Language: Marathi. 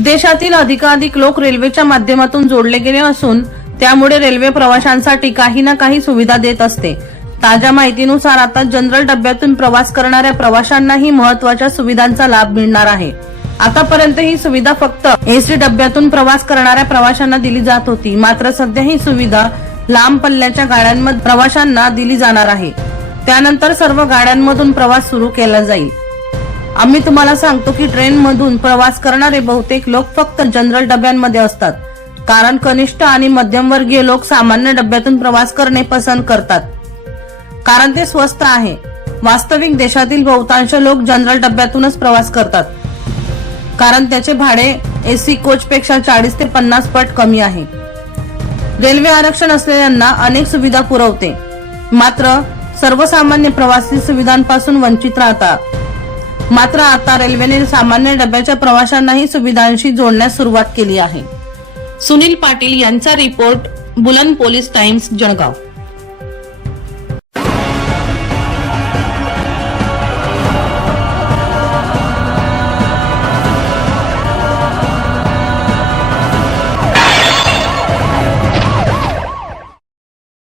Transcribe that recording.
देशातील अधिकाधिक लोक रेल्वेच्या माध्यमातून जोडले गेले असून त्यामुळे रेल्वे प्रवाशांसाठी काही ना काही सुविधा देत असते. ताज्या माहितीनुसार आता जनरल डब्यातून प्रवास करणाऱ्या प्रवाशांनाही महत्त्वाच्या सुविधांचा लाभ मिळणार आहे. आतापर्यंत ही सुविधा फक्त एसी डब्यातून प्रवास करणाऱ्या प्रवाशांना दिली जात होती मात्र सध्या ही सुविधा लांब पल्ल्याच्या गाड्यांमध्ये प्रवाशांना दिली जाणार आहे. त्यानंतर सर्व गाड्यांमधून प्रवास सुरू केला जाईल. आम्ही तुम्हाला सांगतो की ट्रेन मधून प्रवास करणारे बहुतेक लोक फक्त जनरल डब्यांमध्ये असतात. कारण कनिष्ठ आणि मध्यमवर्गीय लोक सामान्य डब्यातून प्रवास करणे पसंत करतात. कारण ते स्वस्त आहे. वास्तविक देशातील बहुतांश लोक जनरल डब्यातूनच प्रवास करतात. कारण त्याचे भाडे एसी कोच पेक्षा चाळीस ते पन्नास पट कमी आहे. रेल्वे आरक्षण असलेल्यांना अनेक सुविधा पुरवते. मात्र सर्वसामान्य प्रवासी सुविधांपासून वंचित राहतात. मात्र आता रेल्वेने सामान्य डब्याच्या प्रवाशांनाही सुविधांशी जोडण्यास सुरुवात केली आहे. सुनील पाटील यांचा रिपोर्ट बुलंद पोलीस टाइम्स जळगाव.